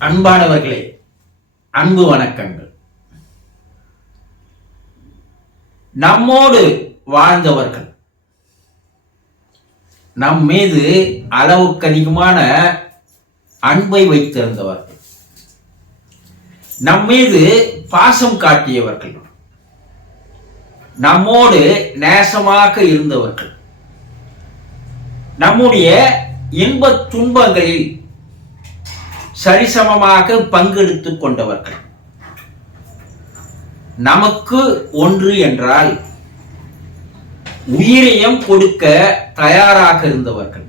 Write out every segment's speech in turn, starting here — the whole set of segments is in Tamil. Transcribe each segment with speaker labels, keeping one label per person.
Speaker 1: அன்பானவர்களே அன்பு வணக்கங்கள். நம்மோடு வாழ்ந்தவர்கள் நம் மீது அளவுக்கு அதிகமான அன்பை வைத்திருந்தவர்கள் நம் மீது பாசம் காட்டியவர்கள் நம்மோடு நேசமாக இருந்தவர்கள் நம்முடைய இன்பத் துன்பங்களில் சரிசமமாக பங்கெடுத்து கொண்டவர்கள். நமக்கு ஒன்று என்றால் உயிரையும் கொடுக்க தயாராக இருந்தவர்கள்.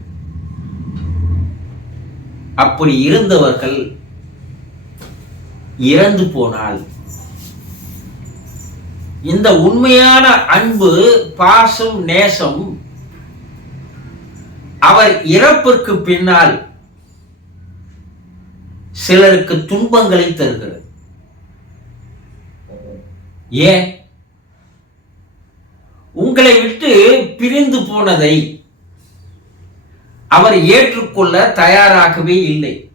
Speaker 1: அப்படி இருந்தவர்கள் இறந்து போனால் இந்த உண்மையான அன்பு பாசம் நேசம் அவர் இறப்பிற்கு பின்னால் சிலருக்கு துன்பங்களை தருகிறது. ஏன்? உங்களை விட்டு பிரிந்து போனதை அவர் ஏற்றுக்கொள்ள தயாராகவே இல்லை.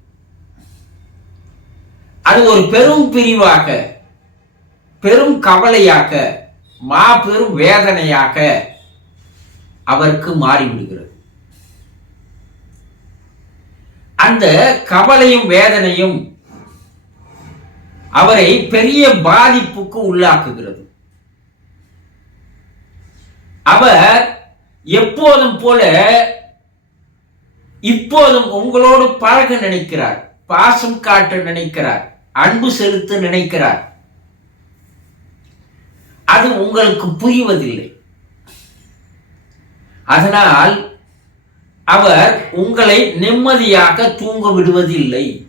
Speaker 1: அது ஒரு பெரும் பிரிவாக பெரும் கவலையாக மாபெரும் வேதனையாக அவருக்கு மாறிவிடுகிறது. அந்த கவலையும் வேதனையும் அவரை பெரிய பாதிப்புக்கு உள்ளாக்குகிறது. அவர் எப்போதும் போல இப்போதும் உங்களோடு பழக நினைக்கிறார் பாசம் காட்ட நினைக்கிறார் அன்பு செலுத்த நினைக்கிறார். அது உங்களுக்கு புரிவதில்லை. அதனால் அவர் உங்களை நிம்மதியாக தூங்க விடுவதில்லை.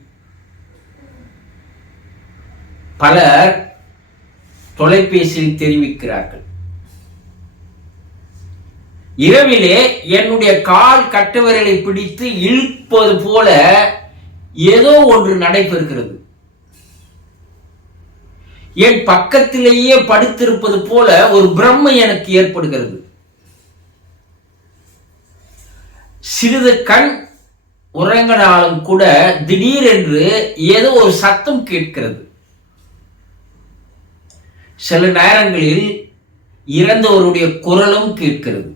Speaker 1: பலர் தொலைபேசியில் தெரிவிக்கிறார்கள். இரவிலே என்னுடைய கால் கட்டுவிரலை பிடித்து இழுப்பது போல ஏதோ ஒன்று நடைபெறுகிறது. என் பக்கத்திலேயே படுத்திருப்பது போல ஒரு பிரம்மை எனக்கு ஏற்படுகிறது. சிறிது கண் உறங்கினாலும் கூட திடீரென்று ஏதோ ஒரு சத்தம் கேட்கிறது. சில நேரங்களில் இறந்தவருடைய குரலும் கேட்கிறது.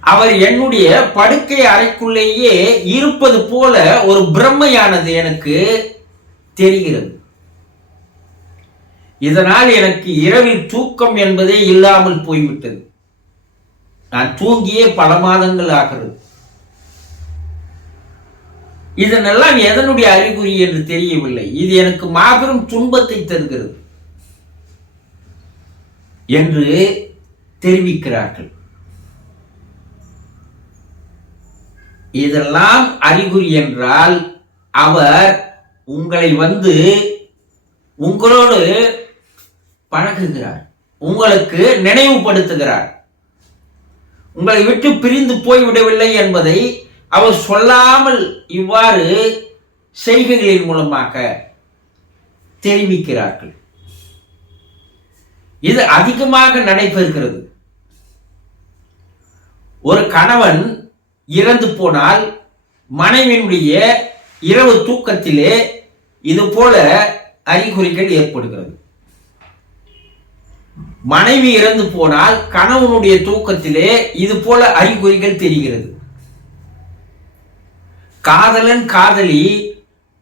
Speaker 1: அவர் என்னுடைய படுக்கை அறைக்குள்ளேயே இருப்பது போல ஒரு பிரம்மையானது எனக்கு தெரிகிறது. இதனால் எனக்கு இரவில் தூக்கம் என்பதே இல்லாமல் போய்விட்டது. நான் தூங்கியே பல மாதங்கள் ஆகிறது. இதனெல்லாம் எதனுடைய அறிகுறி என்று தெரியவில்லை. இது எனக்கு மாபெரும் துன்பத்தை தருகிறது. என்று தெரிவிக்கிறார்கள். இதெல்லாம் அறிகுறி என்றால் அவர் உங்களை வந்து உங்களோடு பழகுகிறார். உங்களுக்கு நினைவுபடுத்துகிறார். உங்களை விட்டு பிரிந்து போய்விடவில்லை என்பதை அவர் சொல்லாமல் இவ்வாறு செய்கைகளின் மூலமாக தெரிவிக்கிறார்கள். இது அதிகமாக நடைபெறுகிறது. ஒரு கணவன் இறந்து போனால் மனைவியினுடைய இரவு தூக்கத்திலே இது போல அறிகுறிகள் ஏற்படுகிறது. மனைவி இறந்து போனால் கணவனுடைய தூக்கத்திலே இது போல அறிகுறிகள் தெரிகிறது. காதலன் காதலி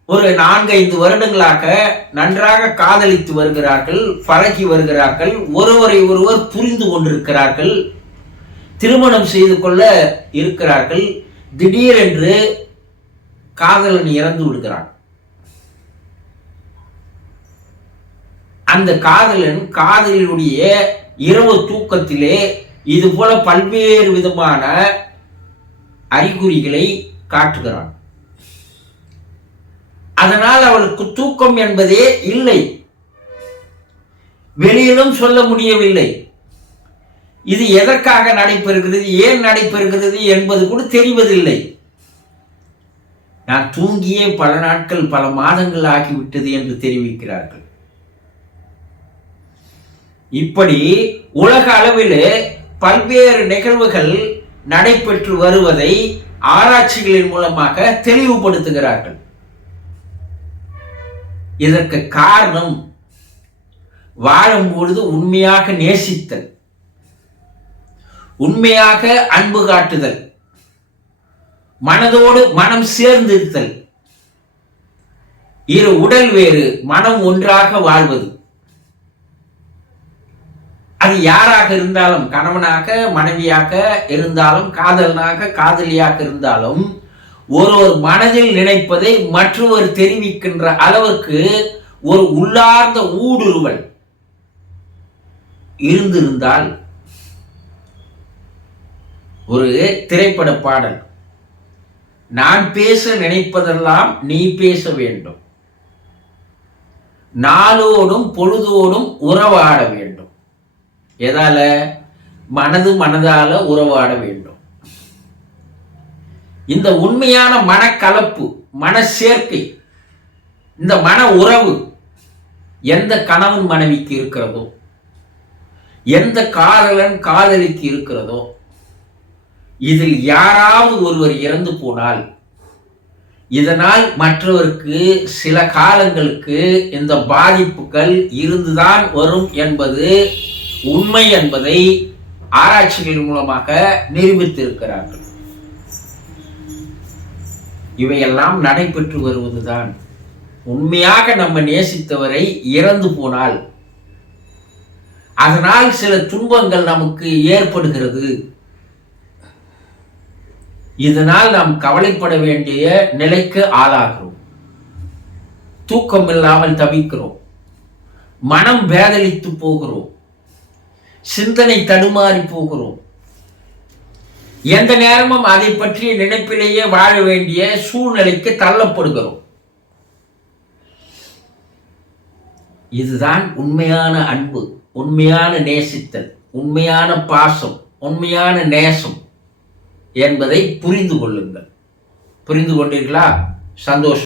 Speaker 1: ஒரு நான்கைந்து வருடங்களாக நன்றாக காதலித்து வருகிறார்கள் பழகி வருகிறார்கள் ஒருவரை ஒருவர் புரிந்து கொண்டிருக்கிறார்கள் திருமணம் செய்து கொள்ள இருக்கிறார்கள். திடீரென்று காதலன் இறந்து விடுகிறான். அந்த காதலன் காதலினுடைய இரவு தூக்கத்திலே இது போல பல்வேறு விதமான அறிகுறிகளை காட்டுகிறான். அதனால் அவளுக்கு தூக்கம் என்பதே இல்லை. வெளியிலும் சொல்ல முடியவில்லை. இது எதற்காக நடைபெறுகிறது ஏன் நடைபெறுகிறது என்பது கூட தெரிவதில்லை. நான் தூங்கியே பல நாட்கள் பல மாதங்கள் ஆகிவிட்டது என்று தெரிவிக்கிறார்கள். இப்படி உலக அளவில் பல்வேறு நிகழ்வுகள் நடைபெற்று வருவதை ஆராய்ச்சிகளின் மூலமாக தெளிவுபடுத்துகிறார்கள். இதற்கு காரணம் வாழும் பொழுது உண்மையாக நேசித்தல் உண்மையாக அன்பு காட்டுதல் மனதோடு மனம் சேர்ந்திருத்தல். இரு உடல் வேறு மனம் ஒன்றாக வாழ்வது. அது யாராக இருந்தாலும் கணவனாக மனைவியாக இருந்தாலும் காதலனாக காதலியாக இருந்தாலும் ஒருவர் மனதில் நினைப்பதை மற்றவர் தெரிவிக்கின்ற அளவுக்கு ஒரு உள்ளார்ந்த ஊடுருவல் இருந்திருந்தால் ஒரு திரைப்பட பாடல். நான் பேச நினைப்பதெல்லாம் நீ பேச வேண்டும். நாளோடும் பொழுதோடும் உறவாட வேண்டும். எதால மனது மனதால உறவாட வேண்டும். இந்த உண்மையான மனக்கலப்பு மன சேர்க்கை இந்த மன உறவு எந்த கணவன் மனைவிக்கு இருக்கிறதோ எந்த காதலன் காதலிக்கு இருக்கிறதோ இதில் யாராவது ஒருவர் இறந்து போனால் இதனால் மற்றவருக்கு சில காலங்களுக்கு இந்த பாதிப்புகள் இருந்துதான் வரும் என்பது உண்மை என்பதை ஆராய்ச்சிகள் மூலமாக நிரூபித்திருக்கிறார்கள். இவையெல்லாம் நடைபெற்று வருவதுதான். உண்மையாக நம்ம நேசித்தவரை இறந்து போனால் அதனால் சில துன்பங்கள் நமக்கு ஏற்படுகிறது. இதனால் நாம் கவலைப்பட வேண்டிய நிலைக்கு ஆளாகிறோம். தூக்கம் இல்லாமல் தவிக்கிறோம். மனம் வேதலித்து போகிறோம். சிந்தனை தடுமாறி போகிறோம். எந்த நேரமும் அதை பற்றிய நினைப்பிலேயே வாழ வேண்டிய சூழ்நிலைக்கு தள்ளப்படுகிறோம். இதுதான் உண்மையான அன்பு உண்மையான நேசித்தல் உண்மையான பாசம் உண்மையான நேசம் என்பதை புரிந்து கொள்ளுங்கள். புரிந்து கொண்டீர்களா? சந்தோஷம்.